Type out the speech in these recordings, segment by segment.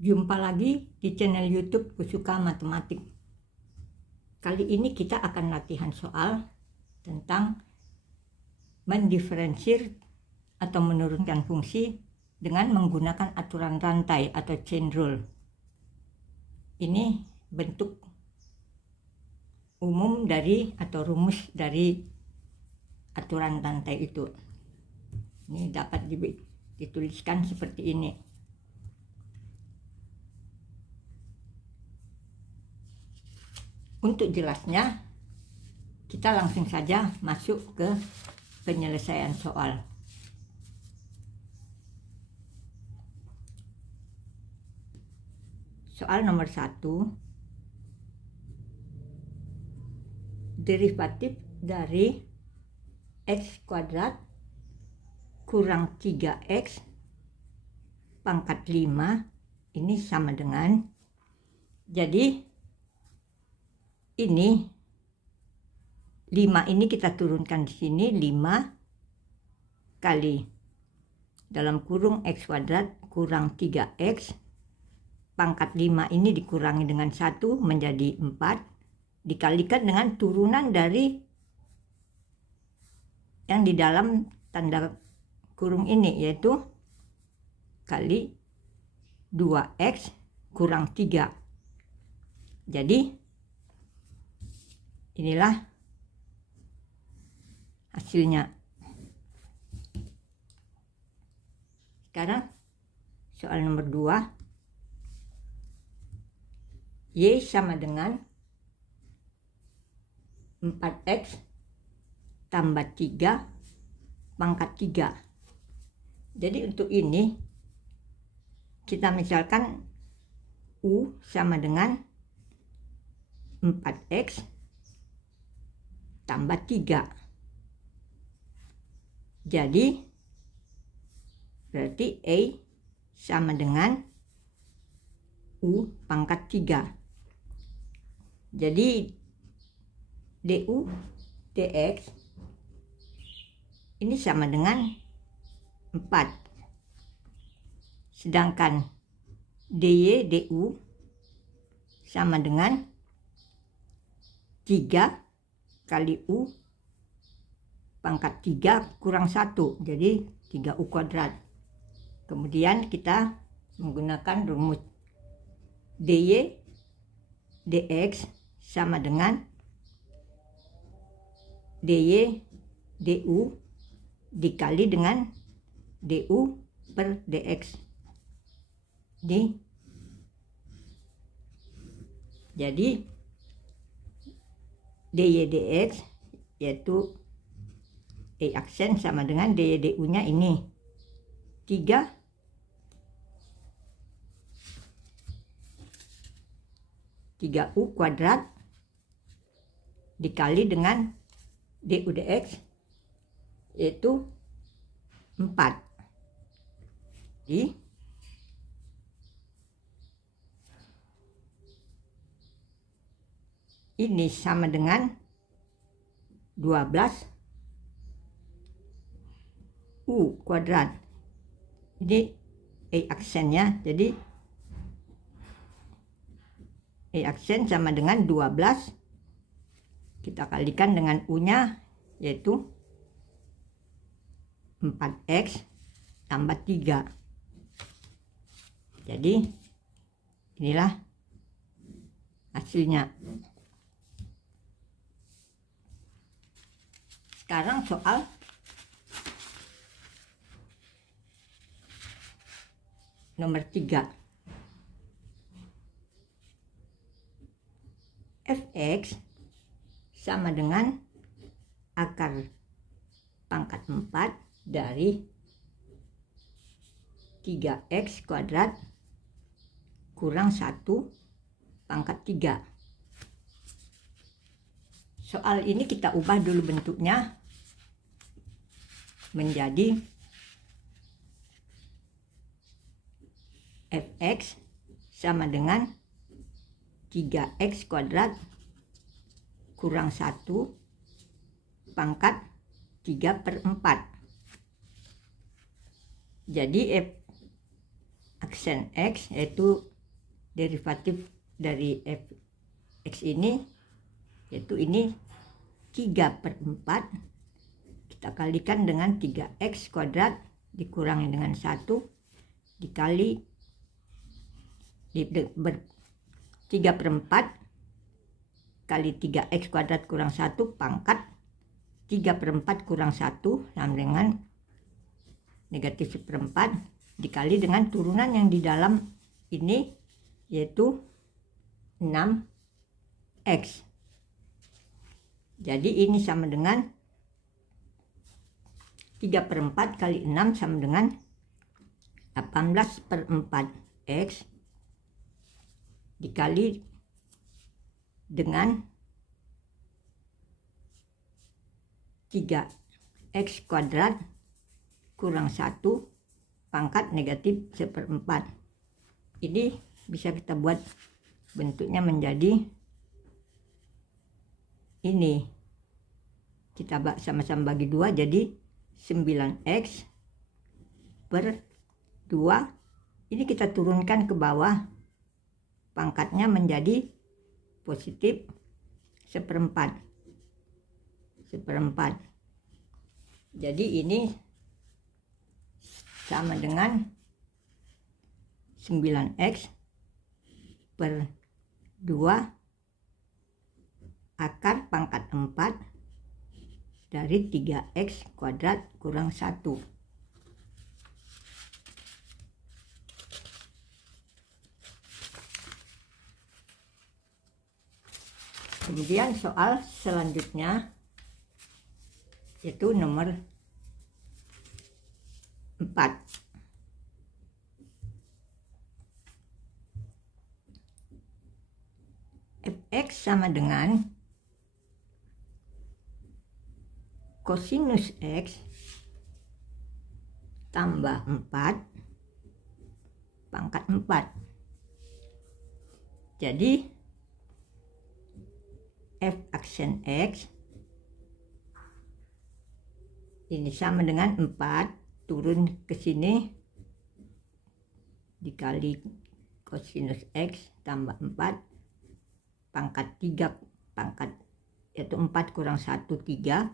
Jumpa lagi di channel YouTube Kusuka Matematik. Kali ini kita akan latihan soal tentang mendiferensir atau menurunkan fungsi dengan menggunakan aturan rantai atau chain rule. Ini bentuk umum dari atau rumus dari aturan rantai itu. Ini dapat dituliskan seperti ini. Untuk jelasnya, kita langsung saja masuk ke penyelesaian soal. Soal nomor 1. Derivatif dari x kuadrat kurang 3x pangkat 5 ini sama dengan, jadi ini 5 ini kita turunkan di sini, 5 kali dalam kurung x kuadrat kurang 3x pangkat 5 ini dikurangi dengan 1 menjadi 4 dikalikan dengan turunan dari yang di dalam tanda kurung ini, yaitu kali 2x kurang 3. Jadi inilah hasilnya. Sekarang soal nomor 2. Y sama dengan 4x tambah 3 pangkat 3. Jadi untuk ini kita misalkan U sama dengan 4x tambah 3. Jadi berarti A sama dengan U pangkat 3. Jadi du dx ini sama dengan 4. Sedangkan dy du sama dengan 3 kali U pangkat 3 kurang 1, jadi 3U kuadrat. Kemudian kita menggunakan rumus dy dx sama dengan dy du dikali dengan du per dx. Jadi dy dx yaitu E aksen sama dengan dy du nya ini 3U kuadrat dikali dengan du dx yaitu 4. Jadi ini sama dengan 12 U kuadrat. Ini E aksennya, jadi E aksen sama dengan 12 kita kalikan dengan U nya yaitu 4x tambah 3. Jadi inilah hasilnya. Sekarang soal nomor 3. Fx sama dengan akar pangkat 4 dari 3x kuadrat kurang 1 pangkat 3. Soal ini kita ubah dulu bentuknya menjadi fx sama dengan 3x kuadrat kurang 1 pangkat 3/4. Jadi aksen X, yaitu derivatif dari X ini, yaitu ini 3/4, kita kalikan dengan 3x kuadrat dikurangi dengan 1 dikali 3/4 kali 3x kuadrat kurang 1 pangkat 3/4 kurang 1 sama dengan negatif 1/4 dikali dengan turunan yang di dalam ini, yaitu 6x. Jadi ini sama dengan 3/4 kali 6 sama dengan 18/4x dikali dengan 3x kuadrat kurang 1 pangkat negatif 1/4. Ini bisa kita buat bentuknya menjadi ini, kita sama-sama bagi 2 jadi 9x per 2. Ini kita turunkan ke bawah, pangkatnya menjadi positif 1/4. Jadi ini sama dengan 9x per 2 akar pangkat 4 dari 3x kuadrat kurang 1. Kemudian soal selanjutnya yaitu nomor 4. Fx sama dengan kosinus X tambah 4 pangkat 4. Jadi F aksen X ini sama dengan 4 turun ke sini dikali kosinus X tambah 4 pangkat 3 pangkat yaitu 4 kurang 1 3,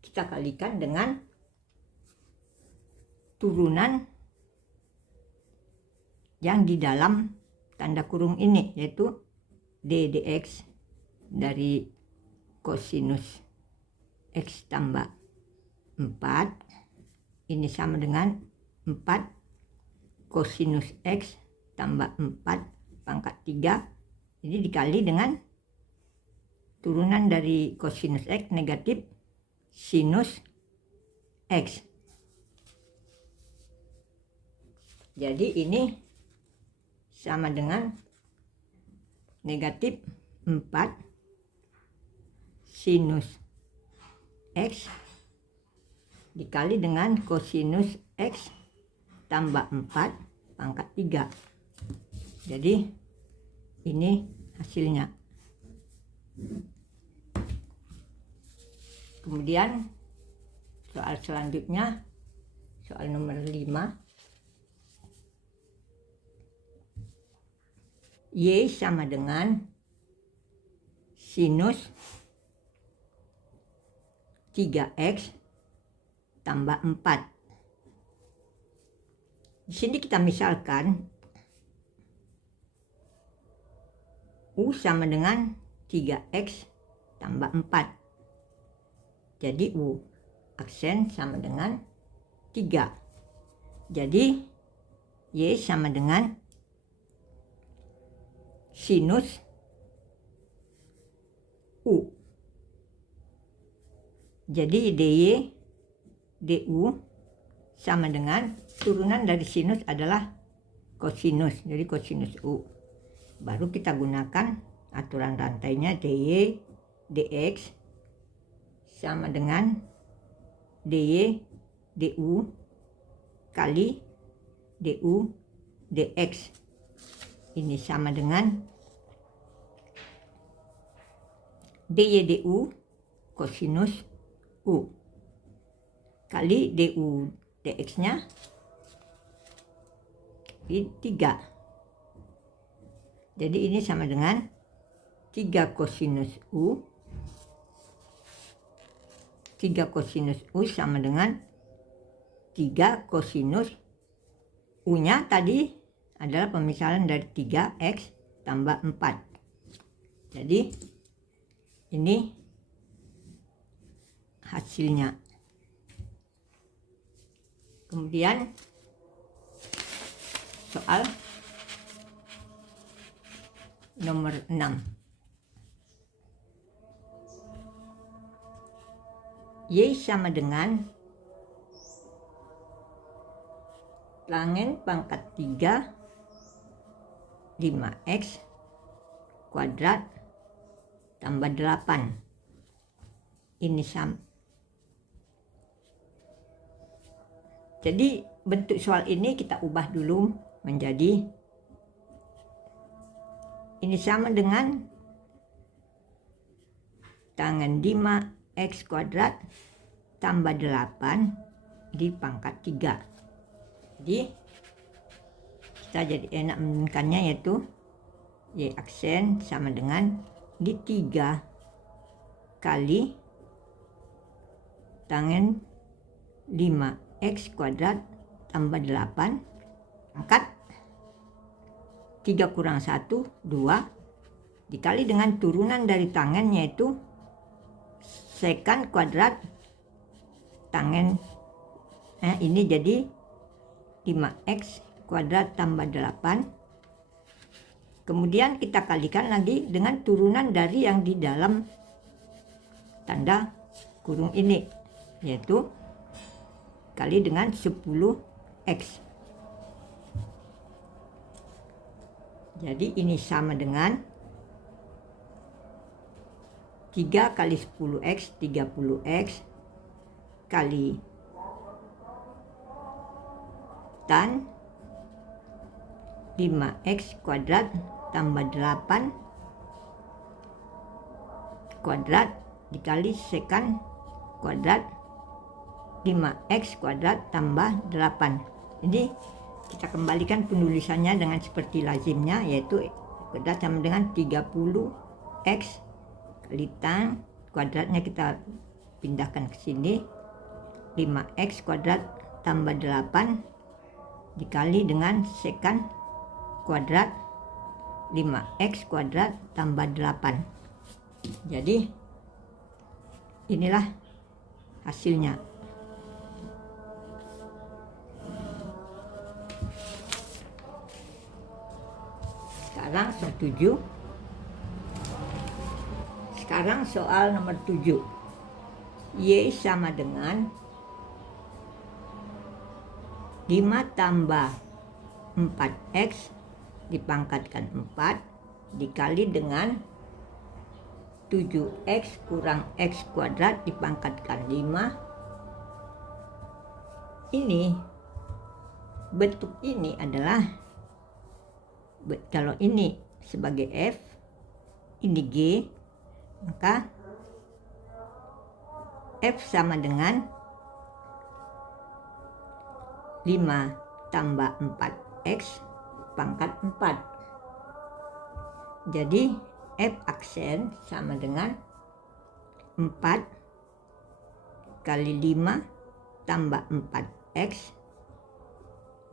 kita kalikan dengan turunan yang di dalam tanda kurung ini, yaitu d dx dari kosinus X tambah 4 ini sama dengan 4 kosinus X tambah 4 pangkat 3, ini dikali dengan turunan dari kosinus X negatif sinus X. Jadi ini sama dengan negatif 4 sinus X dikali dengan kosinus X tambah 4 pangkat 3. Jadi ini hasilnya. Kemudian soal selanjutnya, soal nomor 5. Y sama dengan sinus 3x tambah 4. Di sini kita misalkan U sama dengan 3x tambah 4. Jadi U aksen sama dengan 3. Jadi Y sama dengan sinus U. Jadi DY DU sama dengan turunan dari sinus adalah kosinus, jadi kosinus U. Baru kita gunakan aturan rantainya DY DX sama dengan DY DU kali DU DX. Ini sama dengan DY DU kosinus U kali DU DX nya dikali 3. Jadi ini sama dengan 3 kosinus U. 3 kosinus U sama dengan 3 kosinus U-nya tadi adalah pemisahan dari 3x tambah 4. Jadi ini hasilnya. Kemudian soal nomor 6. Y sama dengan ln pangkat 3 5x kuadrat tambah 8. Ini sama. Jadi bentuk soal ini kita ubah dulu menjadi ini sama dengan tangen 5x kuadrat tambah 8 di pangkat 3. Jadi kita jadi enak menemukannya, yaitu Y aksen sama dengan di 3 kali tangen 5x kuadrat tambah 8 angkat 3 kurang 1 2 dikali dengan turunan dari tangen, yaitu sekan kuadrat tangen ini jadi 5x kuadrat tambah 8. Kemudian kita kalikan lagi dengan turunan dari yang di dalam tanda kurung ini, yaitu kali dengan 10x. Jadi ini sama dengan 3 kali 10x 30x kali tan 5x kuadrat tambah 8 kuadrat dikali sekan kuadrat 5x kuadrat tambah 8. Jadi kita kembalikan penulisannya dengan seperti lazimnya, yaitu kuadrat sama dengan 30x kali tan kuadratnya kita pindahkan ke sini 5x kuadrat tambah 8 dikali dengan sekan kuadrat 5x kuadrat tambah 8. Jadi inilah hasilnya. Sekarang setuju. Sekarang soal nomor 7. Y sama dengan 5 tambah 4x dipangkatkan 4 dikali dengan 7x kurang x kuadrat dipangkatkan 5. Ini bentuk ini adalah, kalau ini sebagai F, ini G, maka F sama dengan 5 tambah 4x pangkat 4. Jadi F aksen sama dengan 4 kali 5 tambah 4x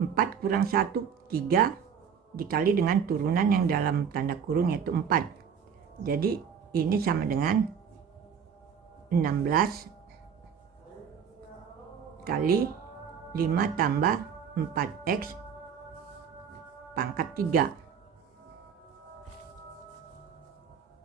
4 kurang 1 3 dikali dengan turunan yang dalam tanda kurung, yaitu 4. Jadi ini sama dengan 16 kali 5 tambah 4x pangkat 3.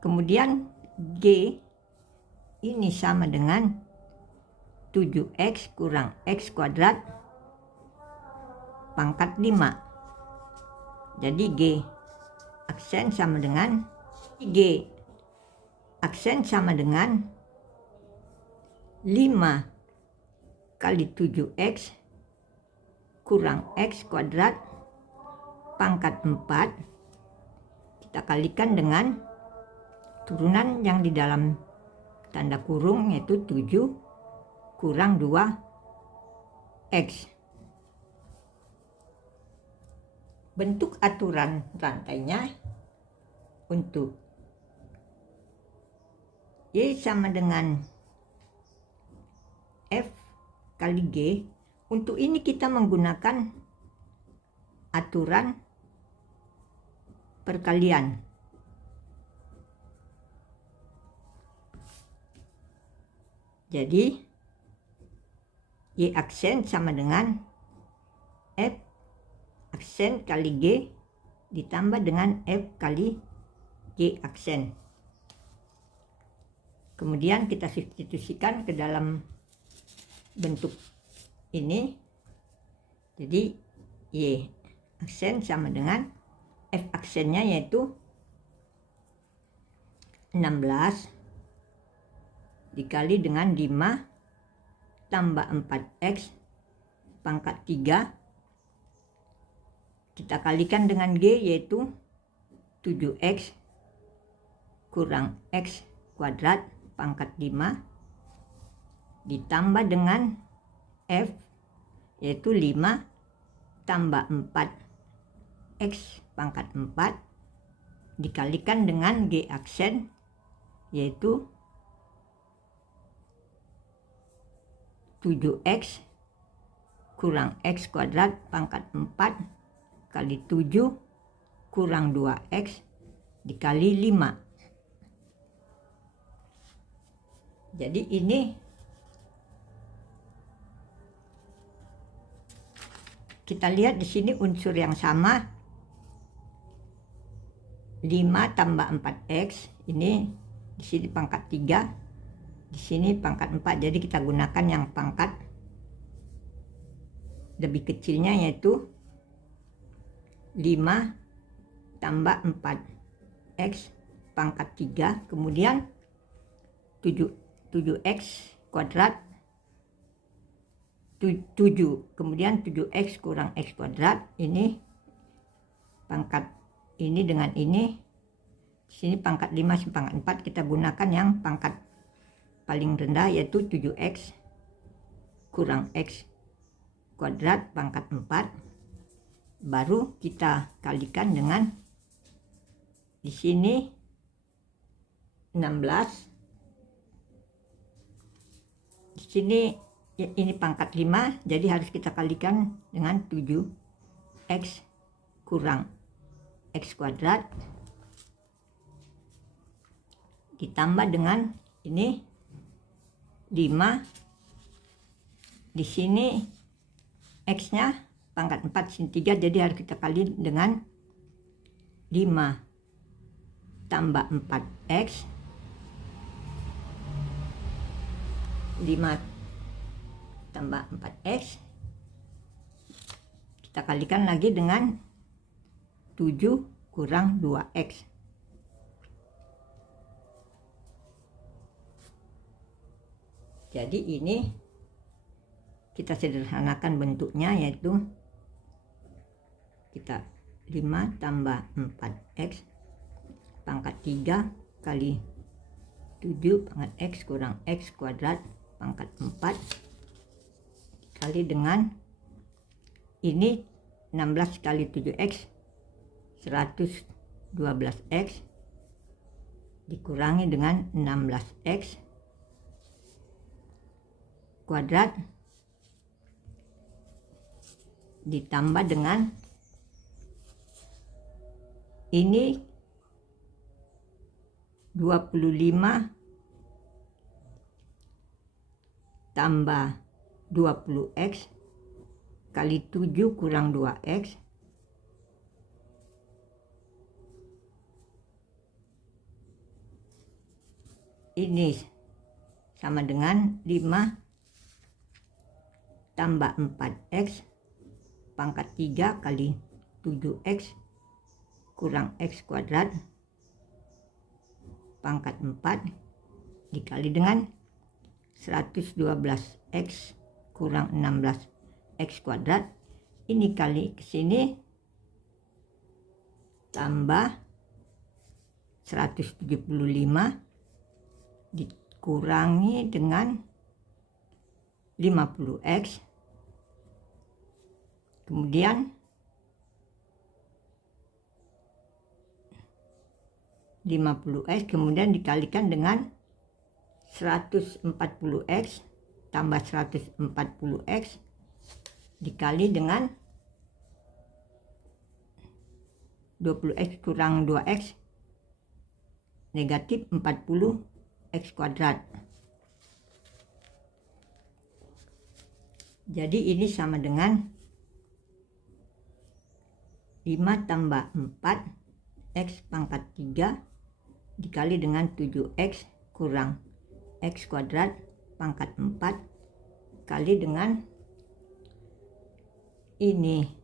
Kemudian G ini sama dengan 7x kurang x kuadrat pangkat 5. Jadi G aksen sama dengan G aksen sama dengan 5 kali 7x kurang x kuadrat pangkat 4 kita kalikan dengan turunan yang di dalam tanda kurung, yaitu 7 kurang 2x. bentuk aturan rantainya untuk Y sama dengan F kali G. Untuk ini kita menggunakan aturan perkalian. Jadi Y aksen sama dengan F aksen kali G ditambah dengan F kali G aksen. Kemudian kita substitusikan ke dalam bentuk ini. Jadi Y aksen sama dengan F aksennya yaitu 16 dikali dengan 5 tambah 4X pangkat 3. Kita kalikan dengan G yaitu 7X kurang X kuadrat pangkat 5 ditambah dengan F yaitu 5 tambah 4X pangkat 4 dikalikan dengan G aksen yaitu 7X kurang X kuadrat pangkat 4 kali 7 kurang 2X dikali 5. Jadi ini kita lihat di sini unsur yang sama, 5 tambah 4X, ini di sini pangkat 3, di sini pangkat 4. Jadi kita gunakan yang pangkat lebih kecilnya yaitu 5 tambah 4X pangkat 3, kemudian 7X kuadrat 7, kemudian 7X kurang X kuadrat, ini pangkat ini dengan ini, sini pangkat 5 sini pangkat 4, kita gunakan yang pangkat paling rendah yaitu 7X kurang X kuadrat pangkat 4, baru kita kalikan dengan di sini 16, di sini ini pangkat 5, jadi harus kita kalikan dengan 7X kurang X kuadrat ditambah dengan ini 5, di sini X nya pangkat 4 sini 3, jadi harus kita kali dengan 5 tambah 4X, 5 tambah 4X kita kalikan lagi dengan 7 kurang 2X. Jadi ini kita sederhanakan bentuknya yaitu kita 5 tambah 4X pangkat 3 kali 7 pangkat X kurang X kuadrat pangkat 4 kali dengan ini 16 kali 7X 112X dikurangi dengan 16X kuadrat ditambah dengan ini 25 tambah 20X kali 7 kurang 2X ini sama dengan 5 tambah 4X pangkat 3 kali 7X kurang X kuadrat pangkat 4 dikali dengan 112X kurang 16X kuadrat, ini kali ke sini tambah 175 dikurangi dengan 50X, kemudian 50x kemudian dikalikan dengan 140x tambah 140x dikali dengan 20x kurang 2x negatif 40x kuadrat. Jadi ini sama dengan 5 tambah 4 x pangkat 3 dikali dengan 7x kurang x kuadrat pangkat 4 kali dengan ini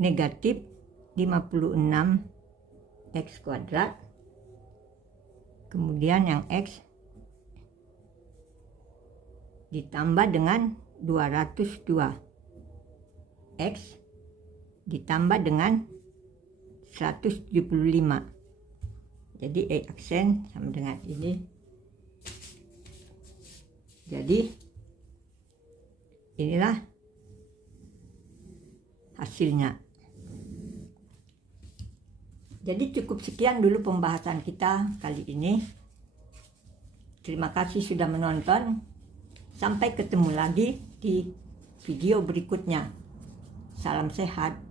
negatif 56 x kuadrat, kemudian yang x ditambah dengan 202 x ditambah dengan 175. Jadi aksen sama dengan ini. Jadi inilah hasilnya. Jadi cukup sekian dulu pembahasan kita kali ini. Terima kasih sudah menonton. Sampai ketemu lagi di video berikutnya. Salam sehat.